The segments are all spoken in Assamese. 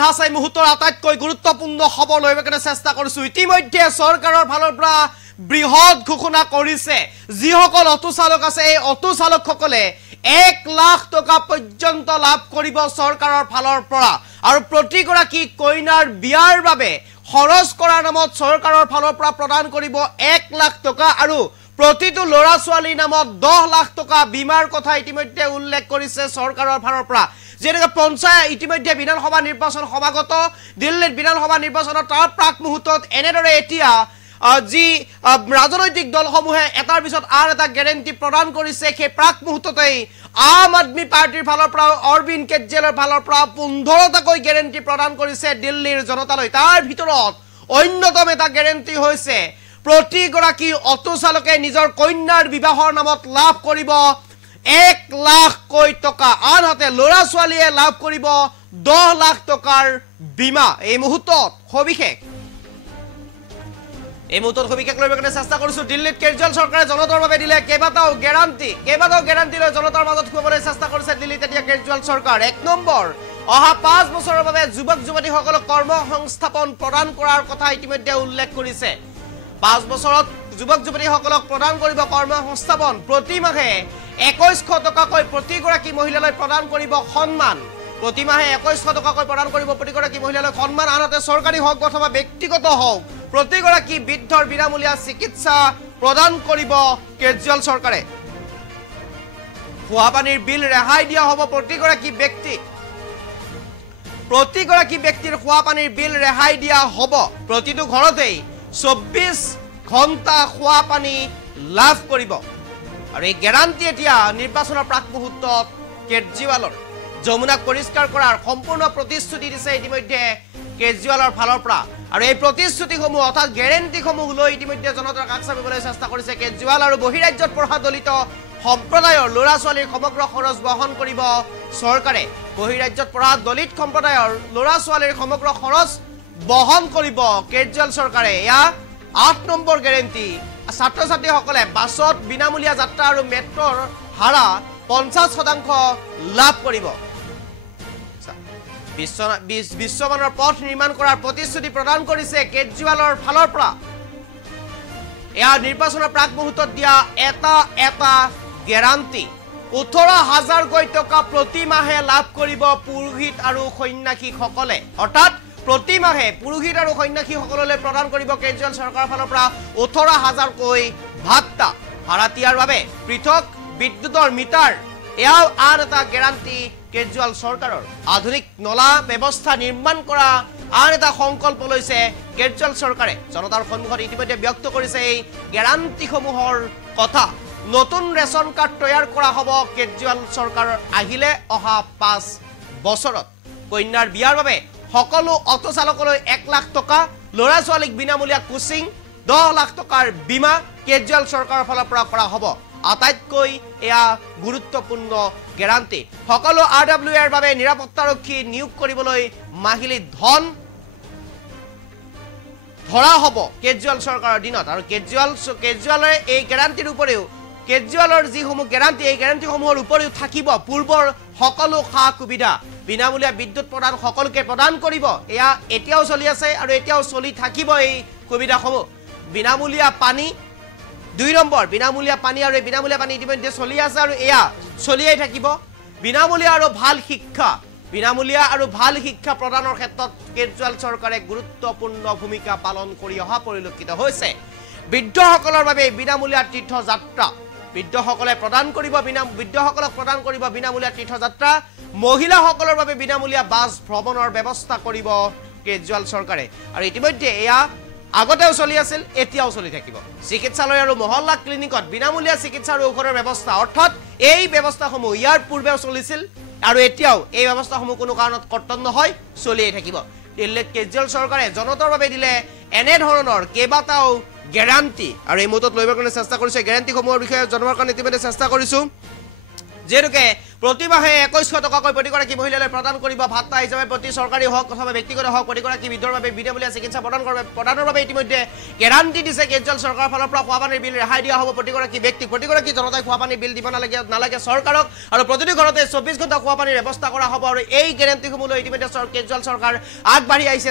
হাসাই মুহূৰ্তৰ আটাইতকৈ গুৰুত্বপূৰ্ণ খবৰ লৈ কেনে চেষ্টা কৰিছো ইতিমধ্যে চৰকাৰৰ ফালৰ পৰা বৃহৎ ঘোষণা কৰিছে যিসকল অটো চালক আছে এই অটো চালকসকলে 1 লাখ টকা পৰ্যন্ত লাভ কৰিব চৰকাৰৰ ফালৰ পৰা আৰু প্ৰতিগৰাকী কইনাৰ বিয়াৰ বাবে খৰচ কৰাৰ নামত চৰকাৰৰ ফালৰ পৰা প্ৰদান কৰিব 1 লাখ টকা আৰু প্ৰতিটো লৰা ছোৱালীৰ নামত 10 লাখ টকা বীমাৰ কথা ইতিমধ্যে উল্লেখ কৰিছে চৰকাৰৰ ফালৰ পৰা যেনেকৈ পঞ্চায়ত ইতিমধ্যে বিধানসভা নিৰ্বাচন সমাগত দিল্লীত বিধানসভা নিৰ্বাচনৰ তাৰ প্ৰাক মুহূৰ্তত এনেদৰে এতিয়া যি ৰাজনৈতিক দলসমূহে এটাৰ পিছত আন এটা গ্যাৰান্টি প্ৰদান কৰিছে সেই প্ৰাক মুহূৰ্ততেই আম আদমি পাৰ্টিৰ ফালৰ পৰা অৰবিন্দ কেজৰিৱালৰ ফালৰ পৰা 15টাকৈ গ্যাৰান্টি প্ৰদান কৰিছে দিল্লীৰ জনতালৈ তাৰ ভিতৰত অন্যতম এটা গ্যাৰান্টি হৈছে প্ৰতিগৰাকী অটো চালকে নিজৰ কন্যাৰ বিবাহৰ নামত লাভ কৰিব 1 লাখ টকা আনহাতে লৰা ছোৱালীয়ে লাভ কৰিব 10 লাখ টকাৰ বীমা এই মুহূৰ্তত সবিশেষ লৈ কেনে চেষ্টা কৰিছো দিল্লীত কেজৰিৱাল চৰকাৰে জনতাৰ বাবে দিলে কেইবাটাও গ্যাৰান্টি লৈ জনতাৰ মাজত খুৱাবলৈ চেষ্টা কৰিছে দিল্লীত এতিয়া কেজৰিৱাল চৰকাৰ 1 নম্বৰ অহা 5 বছৰৰ বাবে যুৱক যুৱতীসকলক কৰ্মসংস্থাপন প্ৰদান কৰাৰ কথা ইতিমধ্যে উল্লেখ কৰিছে 5 বছৰত যুৱক যুৱতীসকলক প্ৰদান কৰিব কৰ্মসংস্থাপন প্ৰতি মাহে 2100 টকাকৈ প্ৰতিগৰাকী মহিলালৈ প্ৰদান কৰিব সন্মান প্ৰতি মাহে 2100 টকাকৈ প্ৰদান কৰিব প্ৰতিগৰাকী মহিলালৈ সন্মান আনহাতে চৰকাৰী হওক অথবা ব্যক্তিগত হওক প্ৰতিগৰাকী বৃদ্ধৰ বিনামূলীয়া চিকিৎসা প্ৰদান কৰিব কেজৰিৱাল চৰকাৰে খোৱাপানীৰ বিল ৰেহাই দিয়া হ'ব প্ৰতিগৰাকী ব্যক্তিৰ খোৱাপানীৰ বিল ৰেহাই দিয়া হ'ব প্ৰতিটো ঘৰতেই 24 ঘণ্টা খোৱাপানী লাভ কৰিব আৰু এই গ্যাৰান্টি এতিয়া নিৰ্বাচনৰ প্ৰাক মুহূৰ্তত কেজৰিৱালৰ যমুনাক পৰিষ্কাৰ কৰাৰ সম্পূৰ্ণ প্ৰতিশ্ৰুতি দিছে ইতিমধ্যে কেজৰিৱালৰ ফালৰ পৰা আৰু এই প্ৰতিশ্ৰুতিসমূহ অৰ্থাৎ গ্যাৰান্টিসমূহ লৈ ইতিমধ্যে জনতাৰ কাষ চাপিবলৈ চেষ্টা কৰিছে কেজৰিৱাল আৰু বহিৰাজ্যত পঢ়া দলিত সম্প্ৰদায়ৰ ল'ৰা ছোৱালীৰ সমগ্ৰ খৰচ বহন কৰিব চৰকাৰে বহিৰাজ্যত পঢ়া দলিত সম্প্ৰদায়ৰ ল'ৰা ছোৱালীৰ সমগ্ৰ খৰচ বহন কৰিব কেজৰিৱাল চৰকাৰে এয়া 8 নম্বৰ গ্যাৰান্টি ছাত্ৰ ছাত্ৰীসকলে বাছত বিনামূলীয়া যাত্ৰা আৰু মেট্ৰৰ ভাড়া 50% লাভ কৰিব বিশ্বমানৰ পথ নিৰ্মাণ কৰাৰ প্ৰতিশ্ৰুতি প্ৰদান কৰিছে কেজৰিৱালৰ ফালৰ পৰা এয়া নিৰ্বাচনৰ প্ৰাক মুহূৰ্তত দিয়া এটা গ্যাৰান্টি 18000 টকা প্ৰতি মাহে লাভ কৰিব পুৰোহিত আৰু সন্ন্যাসীসকলে অৰ্থাৎ প্ৰতি মাহে পুৰোহিত আৰু সন্ন্যাসীসকললৈ প্ৰদান কৰিব কেজৰিৱাল চৰকাৰৰ ফালৰ পৰা 18000 ভাত্তা ভাড়াতীয়াৰ বাবে পৃথক বিদ্যুতৰ মিটাৰ এয়াও আন এটা গ্যাৰান্টি কেজৰিৱাল চৰকাৰৰ আধুনিক নলা ব্যৱস্থা নিৰ্মাণ কৰা আন এটা সংকল্প লৈছে কেজৰিৱাল চৰকাৰে জনতাৰ সন্মুখত ইতিমধ্যে ব্যক্ত কৰিছে এই গ্যাৰান্টিসমূহৰ কথা নতুন ৰেচন কাৰ্ড তৈয়াৰ কৰা হ'ব কেজৰিৱাল চৰকাৰ আহিলে অহা 5 বছৰত কন্যাৰ বিয়াৰ বাবে সকলো অটো চালকলৈ 1 লাখ টকা লৰা ছোৱালীক বিনামূলীয়া কোচিং 10 লাখ টকাৰ বীমা কেজৰিৱাল চৰকাৰৰ ফালৰ পৰা কৰা হ'ব আটাইতকৈ এয়া গুৰুত্বপূৰ্ণ গ্যাৰান্টি সকলো আৰডব্লিউএৰ বাবে নিৰাপত্তাৰক্ষী নিয়োগ কৰিবলৈ মাহিলী ধন ধৰা হ'ব কেজৰিৱাল চৰকাৰৰ দিনত আৰু কেজৰিৱালৰ এই গ্যাৰান্টিৰ উপৰিও কেজৰিৱালৰ যিসমূহ গ্যাৰান্টি এই গ্যাৰান্টিসমূহৰ উপৰিও থাকিব পূৰ্বৰ সকলো সা সুবিধা বিনামূলীয়া বিদ্যুৎ প্ৰদান সকলোকে প্ৰদান কৰিব এয়া এতিয়াও চলি আছে আৰু এতিয়াও চলি থাকিব এই সুবিধাসমূহ বিনামূলীয়া পানী 2 নম্বৰ বিনামূলীয়া পানী আৰু এই বিনামূলীয়া পানী ইতিমধ্যে চলি আছে আৰু এয়া চলিয়েই থাকিব বিনামূলীয়া আৰু ভাল শিক্ষা প্ৰদানৰ ক্ষেত্ৰত কেজৰিৱাল চৰকাৰে গুৰুত্বপূৰ্ণ ভূমিকা পালন কৰি অহা পৰিলক্ষিত হৈছে বৃদ্ধসকলৰ বাবে বিনামূলীয়া তীৰ্থযাত্ৰা বৃদ্ধসকলক প্ৰদান কৰিব বিনামূলীয়া তীৰ্থযাত্ৰা মহিলাসকলৰ বাবে বিনামূলীয়া বাছ ভ্ৰমণৰ ব্যৱস্থা কৰিব কেজৰিৱাল চৰকাৰে আৰু ইতিমধ্যে এয়া আগতেও চলি আছিল এতিয়াও চলি থাকিব চিকিৎসালয় আৰু মহল্লা ক্লিনিকত বিনামূলীয়া চিকিৎসা আৰু ঔষধৰ ব্যৱস্থা অৰ্থাৎ এই ব্যৱস্থাসমূহ ইয়াৰ পূৰ্বেও চলিছিল আৰু এতিয়াও এই ব্যৱস্থাসমূহ কোনো কাৰণত কৰ্তন নহয় চলিয়েই থাকিব দিল্লীত কেজৰিৱাল চৰকাৰে জনতাৰ বাবে দিলে এনে ধৰণৰ কেইবাটাও গ্যাৰান্টি আৰু এই মুহূৰ্তত লৈবৰ কাৰণে চেষ্টা কৰিছে গ্যাৰান্টিসমূহৰ বিষয়ে জনাবৰ কাৰণে ইতিমধ্যে চেষ্টা কৰিছো যেনেকৈ প্ৰতিমাহে 2100 টকাকৈ প্ৰতিগৰাকী মহিলালৈ প্ৰদান কৰিব ভাত্তা হিচাপে প্ৰতি চৰকাৰী হওক অথবা ব্যক্তিগত হওক প্ৰতিগৰাকী বৃদ্ধৰ বাবে বিনামূলীয়া চিকিৎসা প্ৰদানৰ বাবে ইতিমধ্যে গেৰাণ্টি দিছে কেজৰিৱাল চৰকাৰৰ ফালৰ পৰা খোৱাপানীৰ বিল ৰেহাই দিয়া হ'ব প্ৰতিগৰাকী ব্যক্তিক প্ৰতিগৰাকী জনতাই খোৱাপানীৰ বিল দিব নালাগে চৰকাৰক আৰু প্ৰতিটো ঘৰতে 24 ঘণ্টা খোৱাপানীৰ ব্যৱস্থা কৰা হ'ব আৰু এই গেৰাণ্টিসমূহ লৈ ইতিমধ্যে কেজৰিৱাল চৰকাৰ আগবাঢ়ি আহিছে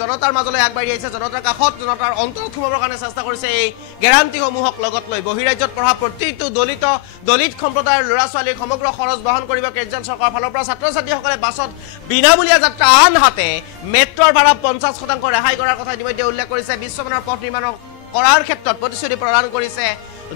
জনতাৰ মাজলৈ আগবাঢ়ি আহিছে জনতাৰ কাষত জনতাৰ অন্তৰত সোমাবৰ কাৰণে চেষ্টা কৰিছে এই গেৰাণ্টিসমূহক লগত লৈ বহিৰাজ্যত পঢ়া প্ৰতিটো দলিত সম্প্ৰদায়ৰ ল'ৰা ছোৱালীক সমগ্ৰ খৰচ বহন কৰিব কেজৰিৱাল চৰকাৰৰ ফালৰ পৰা ছাত্ৰ ছাত্ৰীসকলে বাছত বিনামূলীয়া যাত্ৰা আনহাতে মেট্ৰৰ ভাড়া 50% ৰেহাই কৰাৰ কথা ইতিমধ্যে উল্লেখ কৰিছে বিশ্বমানৰ পথ নিৰ্মাণ কৰাৰ ক্ষেত্ৰত প্ৰতিশ্ৰুতি প্ৰদান কৰিছে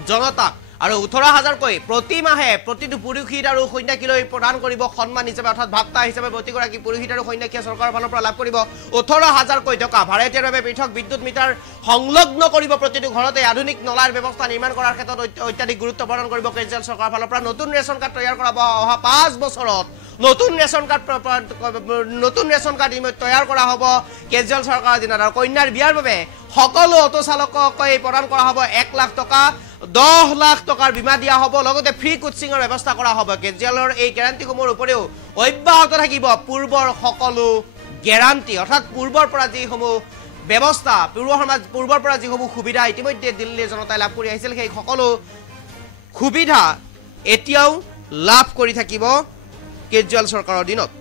জনতাক আৰু 18000কৈ প্ৰতিমাহে প্ৰতিটো পুৰুষিত আৰু সৈন্যাকীলৈ প্ৰদান কৰিব সন্মান হিচাপে অৰ্থাৎ ভাত্তা হিচাপে প্ৰতিগৰাকী পুৰুষিত আৰু সৈন্যাকীয়ে চৰকাৰৰ ফালৰ পৰা লাভ কৰিব 18000কৈ টকা ভাড়াতীয়াৰ বাবে পৃথক বিদ্যুৎ মিটাৰ সংলগ্ন কৰিব প্ৰতিটো ঘৰতে আধুনিক নলাৰ ব্যৱস্থা নিৰ্মাণ কৰাৰ ক্ষেত্ৰত অত্যাধিক গুৰুত্ব প্ৰদান কৰিব কেজৰিৱাল চৰকাৰৰ ফালৰ পৰা নতুন ৰেচন কাৰ্ড তৈয়াৰ কৰা অহা 5 বছৰত নতুন ৰেচন কাৰ্ড তৈয়াৰ কৰা হ'ব কেজৰিৱাল চৰকাৰৰ দিনত আৰু কন্যাৰ বিয়াৰ বাবে সকলো অটো চালককৈ প্ৰদান কৰা হ'ব 1 লাখ টকা 10 লাখ টকাৰ বীমা দিয়া হ'ব লগতে ফ্ৰী কোচিংৰ ব্যৱস্থা কৰা হ'ব কেজৰিৱালৰ এই গেৰাণ্টিসমূহৰ উপৰিও অব্যাহত থাকিব পূৰ্বৰ সকলো গেৰাণ্টি অৰ্থাৎ পূৰ্বৰ পৰা যিসমূহ ব্যৱস্থা পূৰ্বৰ পৰা যিসমূহ সুবিধা ইতিমধ্যে দিল্লীৰ জনতাই লাভ কৰি আহিছিল সেই সকলো সুবিধা এতিয়াও লাভ কৰি থাকিব কেজৰিৱাল চৰকাৰৰ দিনত